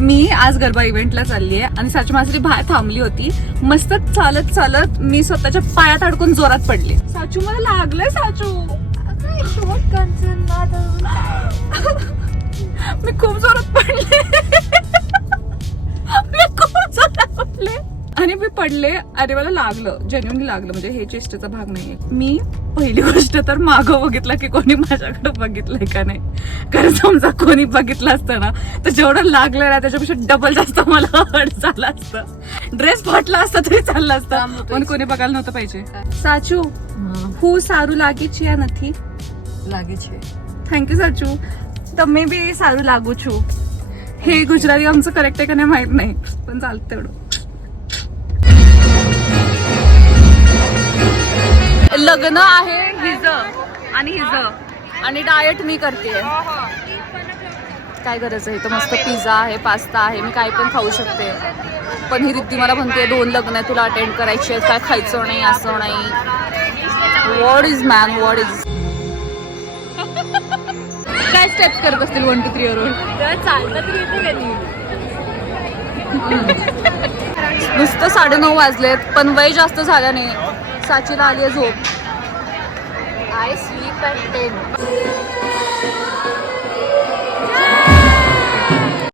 मी आज गरबा इव्हेंटला चालली आहे आणि साची मासरी बाहेर थांबली होती. मस्त चालत चालत मी स्वतःच्या पायात अडकून जोरात पडले. साचू मला लागलंय. साचू मी खूप जोरात पडले. मी खूप जोरात पडले आणि मी पडले. अरे मला लागलं, जेन्युइनली लागलं. म्हणजे हे चेष्टेचा भाग नाहीये. मी पहिली गोष्ट तर मागं बघितलं की कोणी माझ्याकडे बघितलंय का नाही. कारण समजा कोणी बघितलं असतं ना तर जेवढं लागलं ना त्याच्यापेक्षा डबल जास्त मला हर्ट झालं असतं. ड्रेस फाटला असता तरी चाललं असतं, पण कोणी बघायला नव्हतं पाहिजे. साचू હું સારું લાગે છે યા નથી? લાગે છે. થેન્ક યુ સાચू. તમે બી સારું लागू છું. हे गुजराती आमचं करेक्ट आहे का नाही माहित नाही, पण चालतं तेवढं. लग्न आहे हिचं आणि हिचं आणि डाएट मी करते. काय करायचं? इथं मस्त पिझ्झा आहे, पास्ता आहे, मी काय पण खाऊ शकते. पण ही रिद्धी मला म्हणते 2 लग्न आहे तुला अटेंड करायची आहेत, काय खायचं नाही असं नाही. What is man, what is. काय स्टेप्स करत असतील 1 to 3 वर? चाललं तरी येते का नाही? नुसतं 9:30 वाजलेत पण वय जास्त झाल्याने साचीला आली झोप. I sleep at 10.